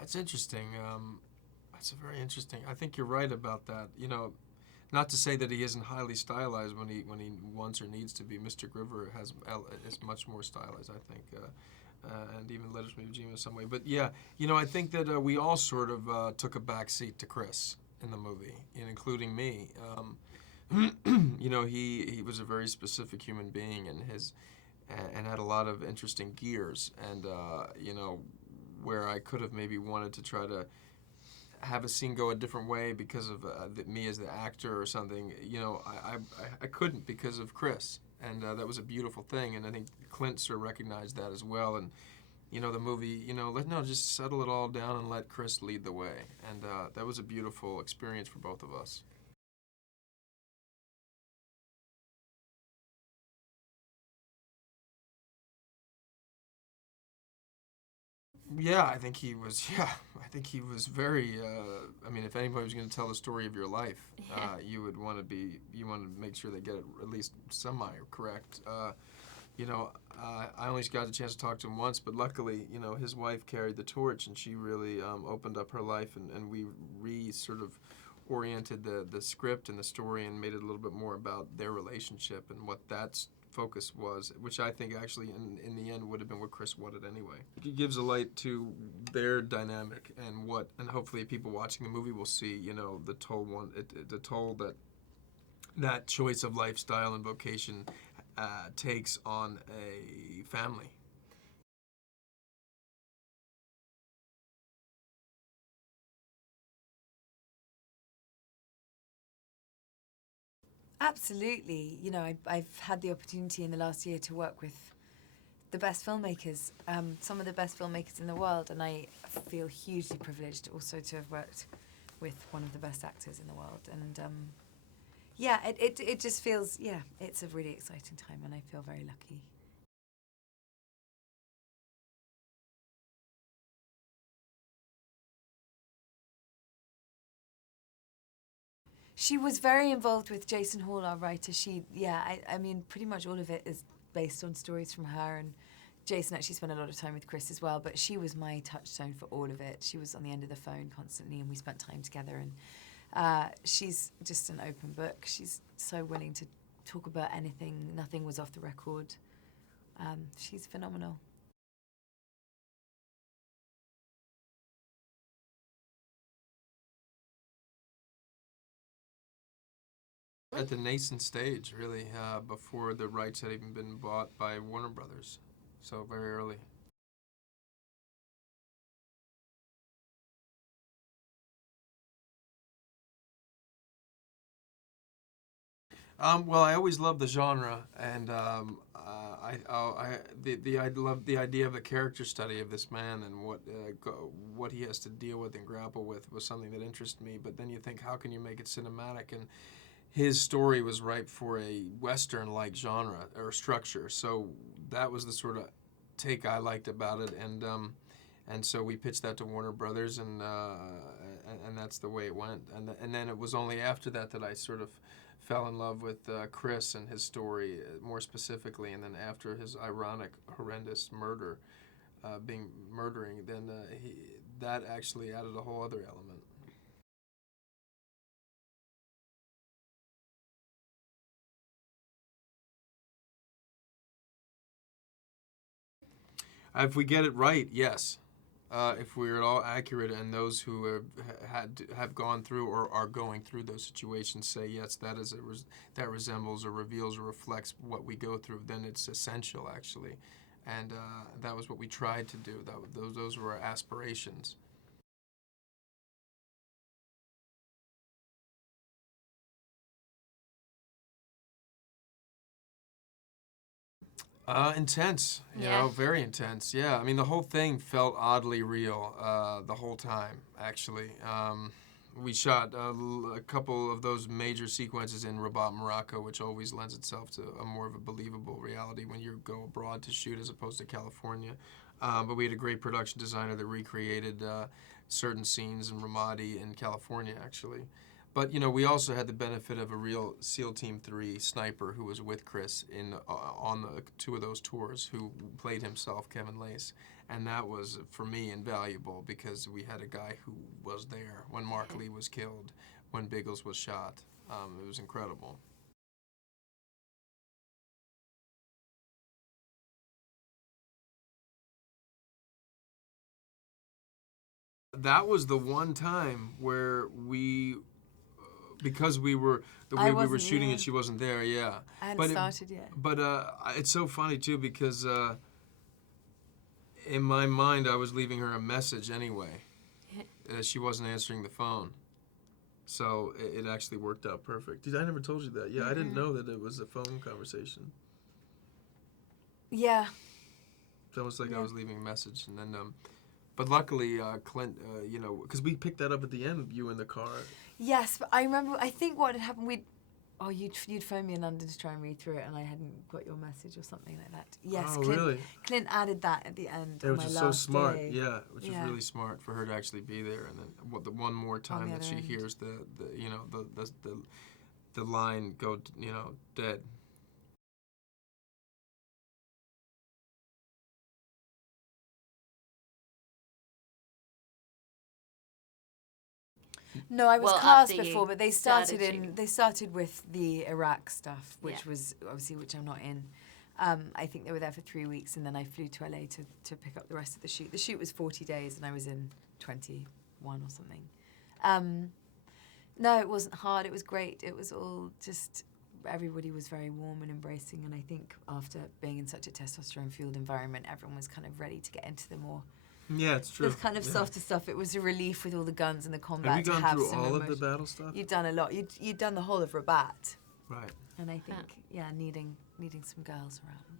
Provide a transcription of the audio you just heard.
That's interesting. That's a very interesting. I think you're right about that. Not to say that he isn't highly stylized when he wants or needs to be. Mr. Griver is much more stylized, I think, and even Letters from Iwo Jima in some way. But yeah, I think that we all sort of took a back seat to Chris in the movie, including me. He was a very specific human being, and had a lot of interesting gears, and where I could have maybe wanted to try to have a scene go a different way because of me as the actor or something. I couldn't because of Chris, and that was a beautiful thing. And I think Clint sort of recognized that as well. And the movie, just settle it all down and let Chris lead the way. And that was a beautiful experience for both of us. Yeah, I think he was. Yeah, I think he was very. I mean, if anybody was going to tell the story of your life, you would want to be. You want to make sure they get it at least semi correct. I only got a chance to talk to him once, but luckily, his wife carried the torch, and she really opened up her life, and we sort of oriented the script and the story and made it a little bit more about their relationship and what that's focus was, which I think actually in the end would have been what Chris wanted anyway. It gives a light to their dynamic and hopefully people watching the movie will see, the toll that choice of lifestyle and vocation takes on a family. Absolutely. I've had the opportunity in the last year to work with the best filmmakers, some of the best filmmakers in the world, and I feel hugely privileged also to have worked with one of the best actors in the world. And yeah, it just feels, yeah, it's a really exciting time, and I feel very lucky. She was very involved with Jason Hall, our writer. I mean, pretty much all of it is based on stories from her, and Jason actually spent a lot of time with Chris as well, but she was my touchstone for all of it. She was on the end of the phone constantly, and we spent time together, and she's just an open book. She's so willing to talk about anything. Nothing was off the record. She's phenomenal. At the nascent stage, really, before the rights had even been bought by Warner Brothers, so very early. Well, I always loved the genre, and I love the idea of a character study of this man and what he has to deal with and grapple with was something that interested me. But then you think, how can you make it cinematic? And his story was ripe for a western-like genre or structure, so that was the sort of take I liked about it, and so we pitched that to Warner Brothers, and that's the way it went. And then it was only after that that I sort of fell in love with Chris and his story more specifically, and then after his ironic, horrendous being murdering, then that actually added a whole other element. If we get it right, yes. If we're at all accurate, and those who have gone through or are going through those situations say yes, that resembles or reveals or reflects what we go through, then it's essential actually, and that was what we tried to do. Those were our aspirations. Intense, Yeah. very intense. Yeah, I mean the whole thing felt oddly real the whole time. Actually, we shot a couple of those major sequences in Rabat, Morocco, which always lends itself to a more of a believable reality when you go abroad to shoot as opposed to California. But we had a great production designer that recreated certain scenes in Ramadi in California, actually. But we also had the benefit of a real SEAL Team 3 sniper who was with Chris in on the two of those tours, who played himself, Kevin Lace, And that was, for me, invaluable because we had a guy who was there when Mark Lee was killed, when Biggles was shot. It was incredible. That was the one time where we, because we were the way we were shooting it, she wasn't there. Yeah, I hadn't started yet. But it's so funny too because in my mind I was leaving her a message anyway. She wasn't answering the phone, so it actually worked out perfect. I never told you that. Yeah, I didn't know that it was a phone conversation. Yeah. It's almost like I was leaving a message, and then. But luckily, Clint, because we picked that up at the end, you in the car. Yes, but I remember, I think what had happened, you'd phoned me in London to try and read through it, and I hadn't got your message or something like that. Yes, oh, Clint, really? Clint added that at the end. Which is so smart. Day. Yeah, which is really smart for her to actually be there, and then the one more time that she hears the line go, dead. No, I was cast before, but they started with the Iraq stuff, which was obviously which I'm not in. I think they were there for 3 weeks, and then I flew to LA to pick up the rest of the shoot. The shoot was 40 days, and I was in 21 or something. No, it wasn't hard. It was great. It was all just everybody was very warm and embracing, and I think after being in such a testosterone-fueled environment, everyone was kind of ready to get into the more. Yeah, it's true. The kind of softer stuff. It was a relief with all the guns and the combat. Have you gone through all of the battle stuff? You'd done a lot. You'd done the whole of Rabat. Right. And I think, needing some girls around.